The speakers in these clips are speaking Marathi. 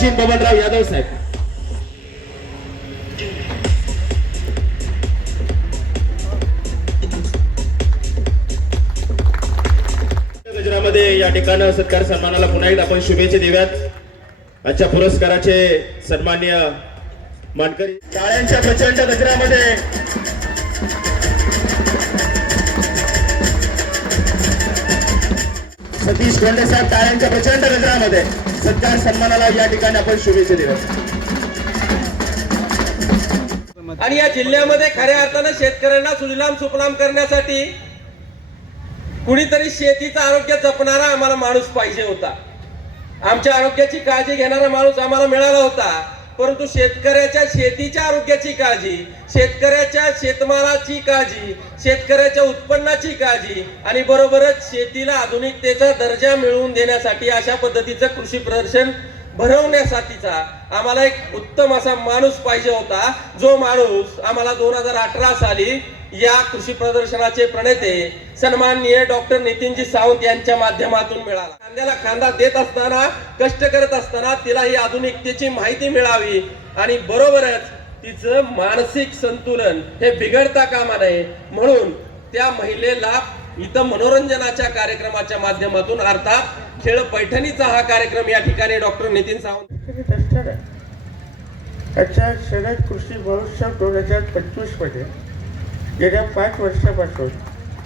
सचिन बबनराव यादव साहेब. गजरामध्ये या ठिकाणी सत्कार सन्मानाला पुन्हा एकदा आपण शुभेच्छा देऊयात. आजच्या पुरस्काराचे सन्मान्य मानकरी टाळ्यांच्या प्रचंड गजरामध्ये. सतीश गोंडे साहेब टाळ्यांच्या प्रचंड गजरामध्ये. सत्कार सन्मानाला या ठिकाणी आपण शुभेच्छा देऊया आणि या जिल्ह्यामध्ये खऱ्या अर्थानं शेतकऱ्यांना सुजलाम सुफलाम करण्यासाठी कुणीतरी शेतीचं आरोग्य जपणारा आम्हाला माणूस पाहिजे होता. आमच्या आरोग्याची काळजी घेणारा माणूस आम्हाला मिळाला होता. परंतु शेतकऱ्याच्या शेतीच्या आरोग्याची काळजी शेतकऱ्याच्या शेतमालाची काळजी शेतकऱ्याच्या उत्पन्नाची काळजी आणि बरोबरच शेतीला आधुनिकतेचा दर्जा मिळवून देण्यासाठी अशा पद्धतीचं कृषी प्रदर्शन भरवण्यासाठीचा आम्हाला एक उत्तम असा माणूस पाहिजे होता जो माणूस आम्हाला दोन हजार अठरा साली या कृषी प्रदर्शनाचे प्रणेते सन्माननीय डॉक्टर नितीनजी सावंत यांच्या माध्यमातून मिळाला. खांद्याला खांदा देत असताना कष्ट करत असताना तिला ही आधुनिकतेची माहिती मिळावी आणि बरोबरच तिचं मानसिक संतुलन हे बिघडता कामा नये. म्हणून त्या महिलेला इथं मनोरंजनाच्या कार्यक्रमाच्या माध्यमातून अर्थात खेळ पैठणीचा हा कार्यक्रम या ठिकाणी डॉक्टर नितीन सावंत करीत आजच्या शरद कृषी महोत्सव दोन हजार पंचवीसमध्ये गेल्या पाच वर्षापासून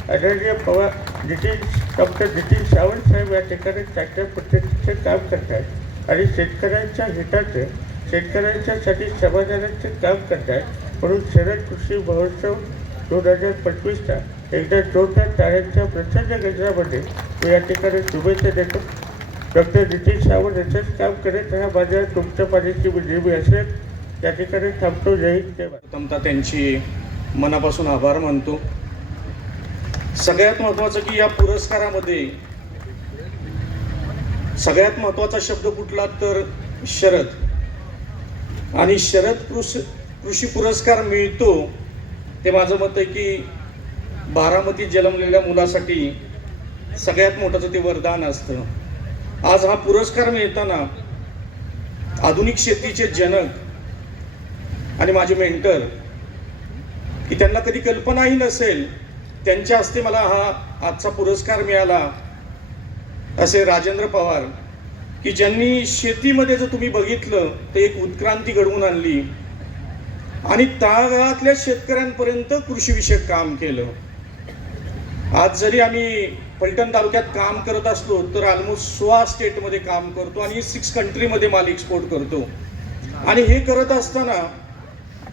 आदरणीय पवार नितीन डॉक्टर नितीन सावंत साहेब या ठिकाणी चांगल्या पद्धतीचे काम करत आहेत आणि शेतकऱ्यांच्या हिताचे शेतकऱ्यांच्यासाठी समाधानाचे काम करत आहेत म्हणून शरद कृषी महोत्सव दोन हजार पंचवीसचा एकदा जोरदार टाळ्यांच्या प्रचंड गजरामध्ये मी या ठिकाणी शुभेच्छा देतो. डॉक्टर नितीन सावंत यांचंच काम करत हा माझ्या तुमच्या पाण्याची नेहमी असेल. त्या ठिकाणी थांबतो. जाईल हिंद. जय त्यांची मनापासून आभार मानतो. सगळ्यात महत्त्वाचं की या पुरस्कारामध्ये सगळ्यात महत्त्वाचा शब्द कुठला तर शरद. आणि शरद कृषी कृषी पुरस्कार मिळतो ते माझं मत आहे की बारामतीत जन्मलेल्या मुलासाठी सगळ्यात मोठं ते वरदान असतं. आज हा पुरस्कार मिळताना आधुनिक शेतीचे जनक आणि माझे मेंटर की त्यांना कधी कल्पनाही नसेल त्यांच्या हस्ते मला हा आजचा पुरस्कार मिळाला. असे राजेंद्र पवार की ज्यांनी शेतीमध्ये जर तुम्ही बघितलं तर एक उत्क्रांती घडवून आणली. आणि तळागाळातल्या शेतकऱ्यांपर्यंत कृषीविषयक काम केलं. आज जरी आम्ही फलटण तालुक्यात काम करत असलो तर ऑलमोस्ट सोळा स्टेटमध्ये काम करतो आणि सिक्स कंट्रीमध्ये माल एक्सपोर्ट करतो. आणि हे करत असताना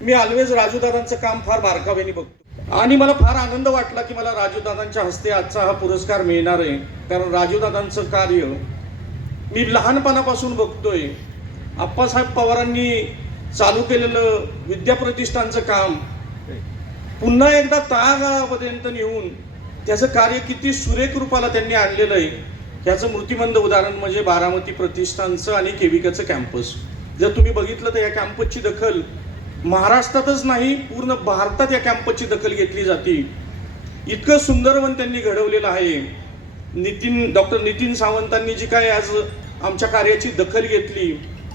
मी ऑलवेज राजूदादांचं काम फार बारकाव्याने बघतो. आणि मला फार आनंद वाटला की मला राजूदादांच्या हस्ते आजचा हा पुरस्कार मिळणार आहे. कारण राजूदादांचं कार्य मी लहानपणापासून बघतोय. आप्पासाहेब पवारांनी चालू केलेलं विद्याप्रतिष्ठानचं काम पुन्हा एकदा तळागाळापर्यंत नेऊन त्याचं कार्य किती सुरेख रूपाला त्यांनी आणलेलं आहे. ह्याचं मूर्तिमंत उदाहरण म्हणजे बारामती प्रतिष्ठानचं आणि केविकाचं कॅम्पस. जर तुम्ही बघितलं तर या कॅम्पसची दखल महाराष्ट्रातच नाही पूर्ण भारतात या कॅम्पसची दखल घेतली जाते. इतकं सुंदरवन त्यांनी घडवलेलं आहे. नितीन डॉक्टर नितीन सावंतांनी जी काय आज आमच्या कार्याची दखल घेतली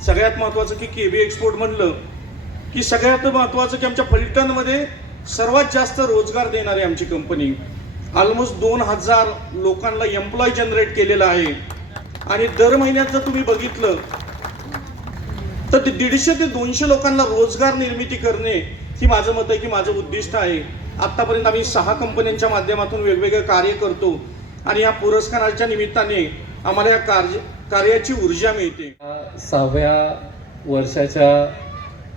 सगळ्यात महत्त्वाचं की के बी एक्सपोर्ट म्हणलं की सगळ्यात महत्त्वाचं की आमच्या फलटणमध्ये सर्वात जास्त रोजगार देणारी आमची कंपनी. ऑलमोस्ट दोन हजार लोकांना एम्प्लॉय जनरेट केलेलं आहे. आणि दर महिन्यात जर तुम्ही बघितलं तर ते दीडशे ते दोनशे लोकांना रोजगार निर्मिती करणे ही माझं मत आहे की माझं उद्दिष्ट आहे. आत्तापर्यंत आम्ही सहा कंपन्यांच्या माध्यमातून वेगवेगळे कार्य करतो आणि या पुरस्काराच्या निमित्ताने आम्हाला या कार्य कार्याची ऊर्जा मिळते. सहाव्या वर्षाच्या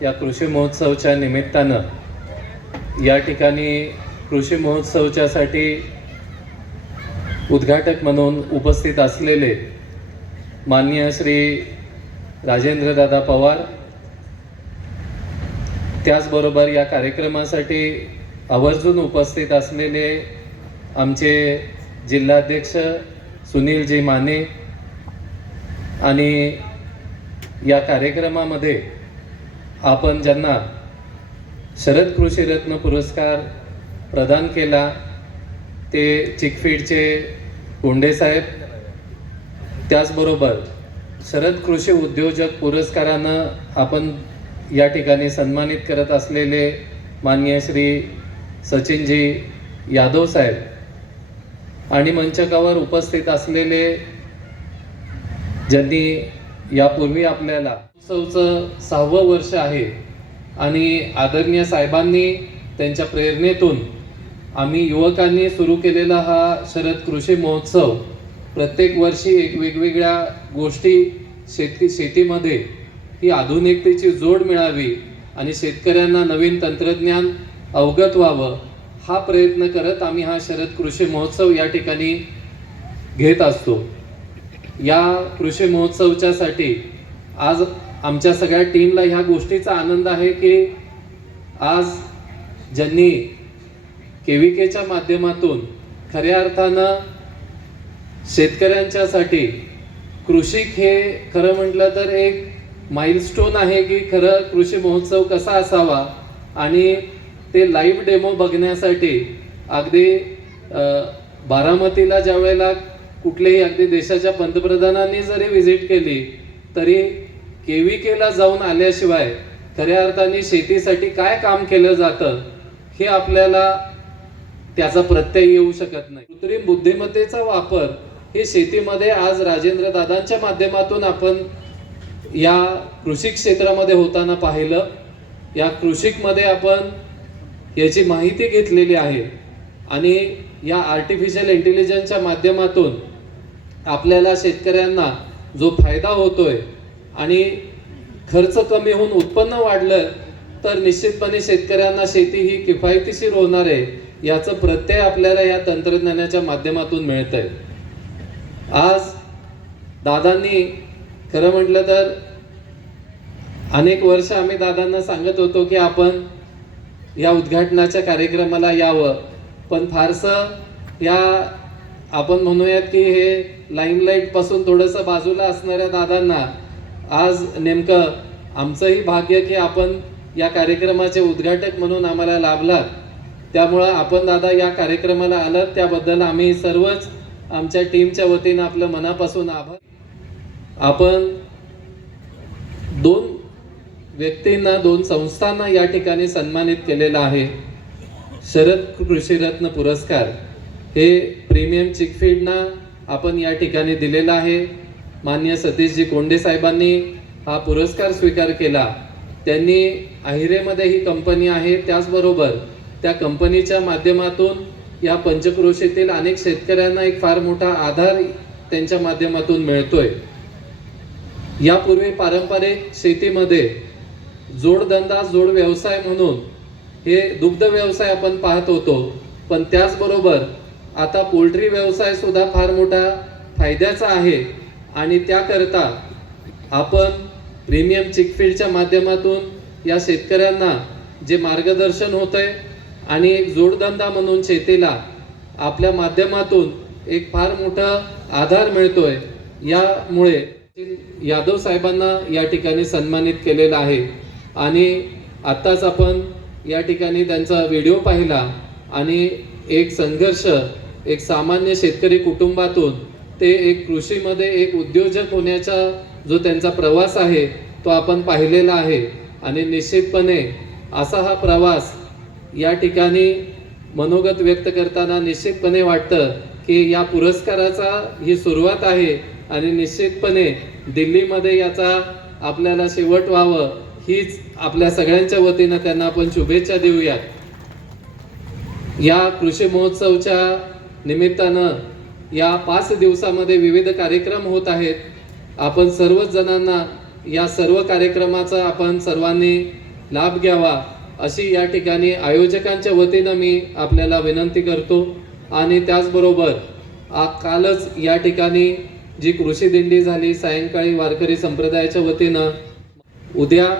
या कृषी महोत्सवच्या निमित्तानं या ठिकाणी कृषी महोत्सवच्यासाठी उद्घाटक म्हणून उपस्थित असलेले माननीय श्री राजेंद्रदादा पवार त्याचबरोबर या कार्यक्रमासाठी आवर्जून उपस्थित असलेले आमचे जिल्हाध्यक्ष सुनीलजी माने आणि या कार्यक्रमामध्ये आपण ज्यांना शरद कृषी रत्न पुरस्कार प्रदान केला ते चिकफीडचे कोंडेसाहेब त्याचबरोबर शरद कृषी उद्योजक पुरस्कारानं आपण या ठिकाणी सन्मानित करत असलेले मान्य श्री सचिनजी यादव साहेब आणि मंचकावर उपस्थित असलेले ज्यांनी यापूर्वी आपल्याला उत्सवचं सहावं वर्ष आहे आणि आदरणीय साहेबांनी त्यांच्या प्रेरणेतून आम्ही युवकांनी सुरू केलेला हा शरद कृषी महोत्सव प्रत्येक वर्षी एक वेगवेगळ्या गोष्टी शेती शेतीमध्ये ही आधुनिकतेची जोड मिळावी आणि शेतकऱ्यांना नवीन तंत्रज्ञान अवगत व्हावं हा प्रयत्न करत आम्ही हा शरद कृषी महोत्सव या ठिकाणी घेत असतो. या कृषी महोत्सवच्यासाठी आज आमच्या सगळ्या टीमला ह्या गोष्टीचा आनंद आहे की आज ज्यांनी के वी केच्या माध्यमातून खऱ्या अर्थानं शेतकऱ्यांच्यासाठी कृषिक हे खरं म्हटलं तर एक माइलस्टोन आहे की खरं कृषी महोत्सव कसा असावा आणि ते लाईव्ह डेमो बघण्यासाठी अगदी बारामतीला ज्या वेळेला कुठल्याही अगदी देशाच्या पंतप्रधानांनी जरी व्हिजिट केली तरी के व्ही केला जाऊन आल्याशिवाय खऱ्या अर्थाने शेतीसाठी काय काम केलं जातं हे आपल्याला त्याचा प्रत्यय येऊ शकत नाही. कृत्रिम बुद्धिमत्तेचा वापर ही शेतीमध्ये आज राजेंद्र दादांच्या माध्यमातून आपण या कृषी क्षेत्रामध्ये होताना पाहिलं. या कृषिकमध्ये आपण याची माहिती घेतलेली आहे. आणि या आर्टिफिशियल इंटेलिजन्सच्या माध्यमातून आपल्याला शेतकऱ्यांना जो फायदा होतोय आणि खर्च कमी होऊन उत्पन्न वाढलं तर निश्चितपणे शेतकऱ्यांना शेती ही किफायतीशीर होणार आहे याचं प्रत्यय आपल्याला या तंत्रज्ञानाच्या माध्यमातून मिळत आहे आज दादांनी खरं म्हटलं तर अनेक वर्ष आम्ही दादांना सांगत होतो की आपण या उद्घाटनाच्या कार्यक्रमाला यावं. पण फारसं या आपण म्हणूयात की हे लाईमलाईटपासून थोडंसं बाजूला असणाऱ्या दादांना आज नेमकं आमचंही भाग्य की आपण या कार्यक्रमाचे उद्घाटक म्हणून आम्हाला लाभलात त्यामुळं आपण दादा या कार्यक्रमाला आलात. त्याबद्दल आम्ही सर्वच आमच्या टीमच्या वतीनं आपलं मनापासून आभार. आपण दोन व्यक्तींना दोन संस्थांना या ठिकाणी सन्मानित केलेला आहे. शरद कृषीरत्न पुरस्कार. हे प्रीमियम चिकफीडना आपण या ठिकाणी दिलेला आहे. मान्य सतीशजी कोंडे साहेबांनी हा पुरस्कार स्वीकार केला. त्यांनी अहिरेमध्ये ही कंपनी आहे. त्याचबरोबर त्या कंपनीच्या माध्यमातून या पंचक्रोशीतील अनेक शेतकऱ्यांना एक फार मोठा आधार त्यांच्या माध्यमातून मिळतोय. यापूर्वी पारंपरिक शेतीमध्ये जोडधंदा जोड व्यवसाय म्हणून हे दुग्ध व्यवसाय आपण पाहत होतो. पण त्याचबरोबर आता पोल्ट्री व्यवसाय सुद्धा फार मोठा फायद्याचा आहे आणि त्याकरता आपण प्रीमियम चिकफील्डच्या माध्यमातून या शेतकऱ्यांना जे मार्गदर्शन होतंय आणि एक जोडधंदा म्हणून शेतीला आपल्या माध्यमातून एक फार मोठा आधार मिळतोय. यामुळे यादव साहेबांना या ठिकाणी सन्मानित केलेलं आहे. आणि आत्ताच आपण या ठिकाणी त्यांचा व्हिडिओ पाहिला आणि एक संघर्ष एक सामान्य शेतकरी कुटुंबातून ते एक कृषीमध्ये एक उद्योजक होण्याचा जो त्यांचा प्रवास आहे तो आपण पाहिलेला आहे. आणि निश्चितपणे असा हा प्रवास या ठिकाणी मनोगत व्यक्त करताना निश्चितपणे वाटतं की या पुरस्काराचा ही सुरुवात आहे आणि निश्चितपणे दिल्लीमध्ये याचा आपल्याला शेवट व्हावं हीच आपल्या सगळ्यांच्या वतीनं त्यांना आपण शुभेच्छा देऊयात. या कृषी महोत्सवच्या निमित्तानं या पाच दिवसामध्ये विविध कार्यक्रम होत आहेत. आपण सर्वच जणांना या सर्व कार्यक्रमाचा आपण सर्वांनी लाभ घ्यावा. अशी या ठिकाणी आयोजकांच्या वतीनं मी आपल्याला विनंती करतो. आणि त्याचबरोबर आ कालच या ठिकाणी जी कृषी दिंडी झाली सायंकाळी वारकरी संप्रदायाच्या वतीनं उद्या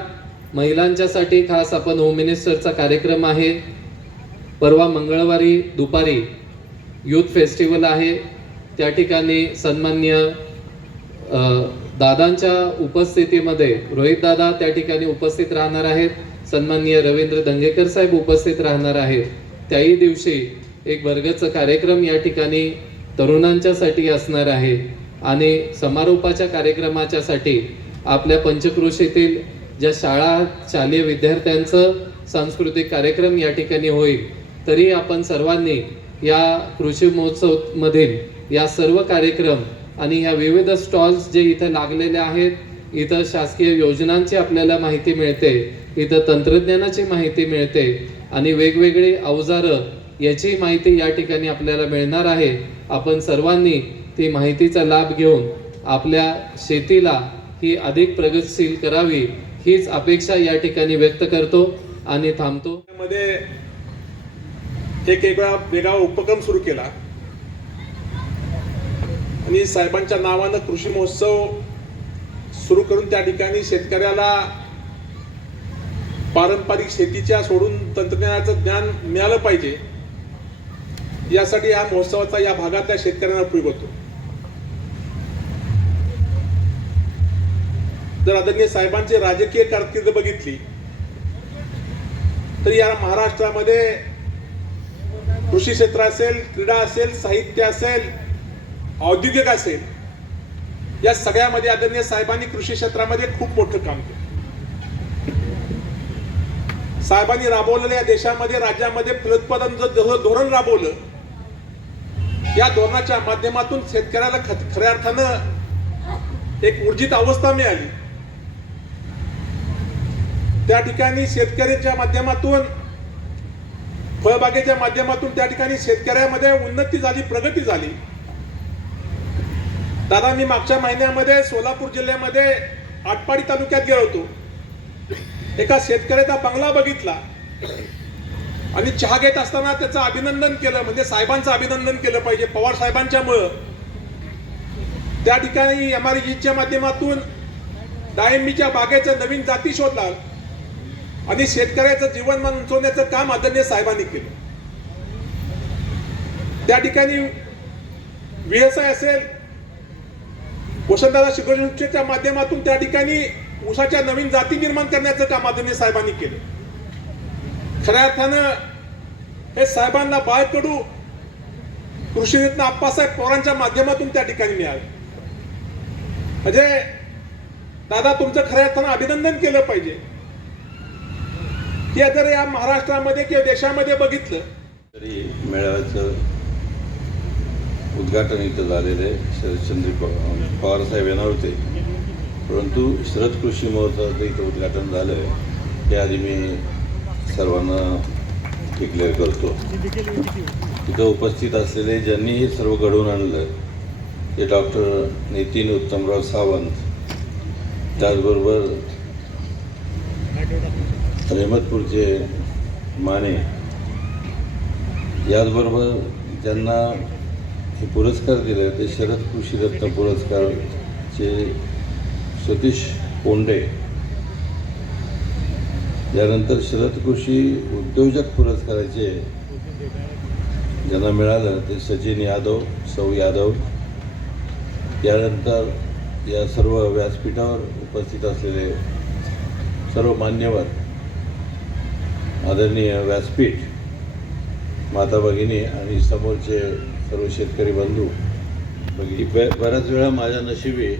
महिलांच्यासाठी खास आपण होम मिनिस्टरचा कार्यक्रम आहे. परवा मंगळवारी दुपारी यूथ फेस्टिवल आहे. त्या ठिकाणी सन्मान्य दादांच्या उपस्थितीमध्ये रोहित दादा त्या ठिकाणी उपस्थित राहणार आहेत. सन्माननीय रवींद्र दंगेकर साहेब उपस्थित राहणार आहेत. त्याही दिवशी एक वर्गाचा कार्यक्रम या ठिकाणी तरुणांच्यासाठी असणार आहे. आणि समारोपाच्या कार्यक्रमाच्यासाठी आपल्या पंचक्रोशीतील ज्या शाळा शालेय विद्यार्थ्यांचं सांस्कृतिक कार्यक्रम या ठिकाणी होईल तरी आपण सर्वांनी या कृषी महोत्सवमधील या सर्व कार्यक्रम आणि या विविध स्टॉल्स जे इथं लागलेले आहेत इथं शासकीय योजनांची आपल्याला माहिती मिळते. इथं तंत्रज्ञानाची माहिती मिळते आणि वेगवेगळी अवजारं याची माहिती या ठिकाणी आपल्याला मिळणार आहे. आपण सर्वांनी ती माहितीचा लाभ घेऊन आपल्या शेतीला ही अधिक प्रगतशील करावी हीच अपेक्षा या ठिकाणी व्यक्त करतो आणि थांबतो. मध्ये एक वेगळा वेगळा उपक्रम सुरू केला. आणि साहेबांच्या नावानं कृषी महोत्सव सुरू करून त्या ठिकाणी शेतकऱ्याला पारंपरिक शेतीच्या सोडून तंत्रज्ञानाचं ज्ञान मिळालं पाहिजे यासाठी या महोत्सवाचा या भागातल्या शेतकऱ्यांना उपयोग होतो. जर आदरणीय साहेबांची राजकीय कारकीर्द बघितली तर या महाराष्ट्रामध्ये कृषी क्षेत्र असेल क्रीडा असेल साहित्य असेल औद्योगिक असेल या सगळ्यामध्ये आदरणीय साहेबांनी कृषी क्षेत्रामध्ये खूप मोठं काम केलं. साहेबांनी राबवलेलं या देशामध्ये राज्यामध्ये फलोत्पादन जर धोरण राबवलं या धोरणाच्या माध्यमातून शेतकऱ्याला ख- खऱ्या अर्थानं एक ऊर्जित अवस्था मिळाली. त्या ठिकाणी शेतकऱ्याच्या माध्यमातून फळबागेच्या माध्यमातून त्या ठिकाणी शेतकऱ्यामध्ये उन्नती झाली प्रगती झाली. दादा मी मागच्या महिन्यामध्ये सोलापूर जिल्ह्यामध्ये आटपाडी तालुक्यात गेलो होतो. एका शेतकऱ्याचा बंगला बघितला आणि चहा घेत असताना त्याचं अभिनंदन केलं म्हणजे साहेबांचं अभिनंदन केलं पाहिजे. पवार साहेबांच्यामुळं. त्या ठिकाणी एम आर जीच्या माध्यमातून डाळिंबीच्या बागेचं नवीन जाती शोधला आणि शेतकऱ्याचं जीवनमान उंचवण्याचं काम आदरणीय साहेबांनी केलं. त्या ठिकाणी व्हीएसआय असेल वसंतदादा शिकवणीच्या माध्यमातून त्या ठिकाणी उसाच्या नवीन जाती निर्माण करण्याचं काम आदरणीय साहेबांनी केलं. खऱ्या अर्थानं हे साहेबांना बाळकडू कृषीरत्न आप्पासाहेब पवारांच्या माध्यमातून त्या ठिकाणी मिळाले. म्हणजे दादा तुमचं खऱ्या अर्थानं अभिनंदन केलं पाहिजे. की जर या महाराष्ट्रामध्ये किंवा देशामध्ये बघितलं तरी मेळाव्याचं उद्घाटन इथं झालेलं आहे. शरदचंद्र पवार साहेब येणार होते. परंतु शरद कृषी महोत्सवाचं इथं उद्घाटन झालं आहे ते आधी मी सर्वांना डिक्लेअर करतो. तिथं उपस्थित असलेले ज्यांनी हे सर्व घडवून आणलं ते डॉक्टर नितीन उत्तमराव सावंत त्याचबरोबर रेमतपूरचे माने याचबरोबर ज्यांना हे पुरस्कार दिले ते शरद कृषी रत्न पुरस्कारचे सतीश कोंडे. यानंतर शरद कृषी उद्योजक पुरस्काराचे ज्यांना मिळालं ते सचिन यादव सौ यादव. यानंतर या सर्व व्यासपीठावर उपस्थित असलेले सर्व मान्यवर आदरणीय व्यासपीठ माता भगिनी आणि समोरचे सर्व शेतकरी बंधू. भगिनी बऱ्याच वेळा माझ्या नशिबी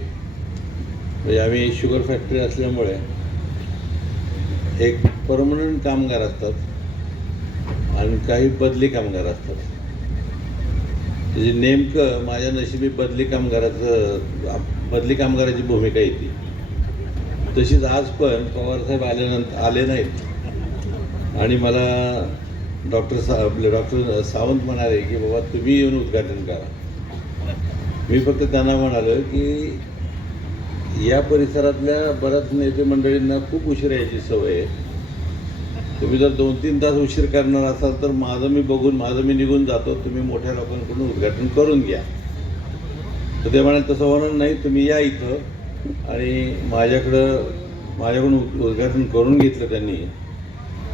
म्हणजे आम्ही शुगर फॅक्टरी असल्यामुळे एक परमनंट कामगार असतात आणि काही बदली कामगार असतात. म्हणजे नेमकं माझ्या नशिबी बदली कामगाराचं बदली कामगाराची भूमिका येते. तशीच आज पण पवारसाहेब आल्यानंतर आले नाहीत. आणि मला डॉक्टर सा आपले डॉक्टर सावंत म्हणाले की बाबा तुम्ही येऊन उद्घाटन करा. मी फक्त त्यांना म्हणालो की या परिसरातल्या बऱ्याच नेते मंडळींना खूप उशीर यायची सवय आहे. तुम्ही जर दोन तीन तास उशीर करणार असाल तर माझं मी बघून माझं मी निघून जातो. तुम्ही मोठ्या लोकांकडून उद्घाटन करून घ्या. तर ते म्हणाले तसं होणार नाही तुम्ही या इथं. आणि माझ्याकडं माझ्याकडून उद्घाटन करून घेतलं त्यांनी.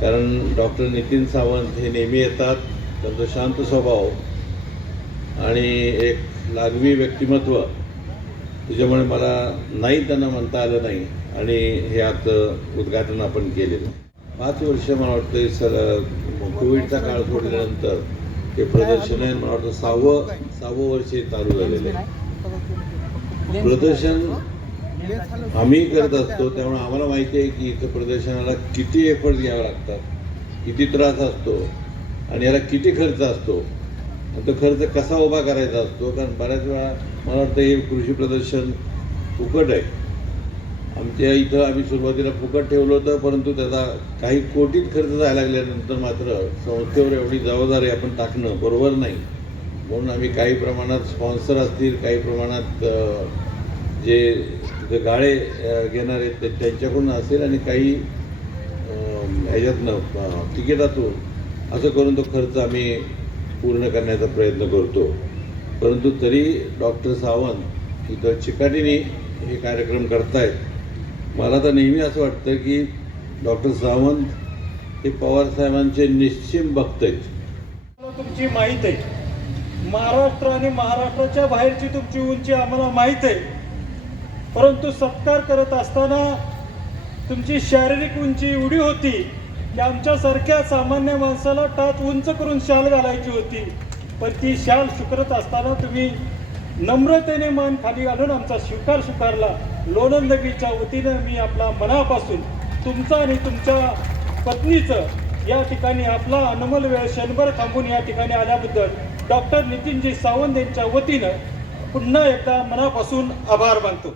कारण डॉक्टर नितीन सावंत हे नेहमी येतात त्यांचा शांत स्वभाव. आणि एक लागवी व्यक्तिमत्व. त्याच्यामुळे मला नाही त्यांना म्हणता आलं नाही. आणि हे आता उद्घाटन आपण केलेलं पाच वर्ष मला वाटतं सर कोविडचा काळ सोडल्यानंतर हे प्रदर्शन आहे मला वाटतं सहावं सहावं वर्ष हे चालू झालेलं आहे. प्रदर्शन आम्ही करत असतो त्यामुळे आम्हाला माहिती आहे की इथं प्रदर्शनाला किती एफर्ट घ्यावे लागतात किती त्रास असतो आणि याला किती खर्च असतो. तो खर्च कसा उभा करायचा असतो? कारण बऱ्याच वेळा मला वाटतं हे कृषी प्रदर्शन फुकट आहे. आमच्या इथं आम्ही सुरुवातीला फुकट ठेवलं होतं परंतु त्याचा काही कोटीत खर्च जायला लागल्यानंतर मात्र संस्थेवर एवढी जबाबदारी आपण टाकणं बरोबर नाही. म्हणून आम्ही काही प्रमाणात स्पॉन्सर असतील काही प्रमाणात जे तिथे गाळे घेणार आहेत ते त्यांच्याकडून असेल आणि काही ह्याच्यातनं तिकिटातून असं करून तो खर्च आम्ही पूर्ण करण्याचा प्रयत्न करतो. परंतु तरी डॉक्टर सावंत इथं चिकाटीने हे कार्यक्रम करतायत. मला तर नेहमी असं वाटतं की डॉक्टर सावंत हे पवारसाहेबांचे निश्चिम भक्त आहेत. तुमची माहीत आहे. महाराष्ट्र आणि महाराष्ट्राच्या बाहेरची तुमची उंची आम्हाला माहीत आहे. परंतु सत्कार करत असताना तुमची शारीरिक उंची एवढी होती. की आमच्यासारख्या सामान्य माणसाला टाच उंच करून शाल घालायची होती. पण ती शाल शुकरत असताना तुम्ही नम्रतेने मान खाली घालून आमचा स्वीकार स्वीकारला लोणंदगीच्या वतीनं मी आपला मनापासून तुमचा आणि तुमच्या पत्नीचं या ठिकाणी आपला अनमोल वेळ क्षणभर थांबून या ठिकाणी आल्याबद्दल डॉक्टर नितीनजी सावंत यांच्या वतीनं पुन्हा एकदा मनापासून आभार मानतो.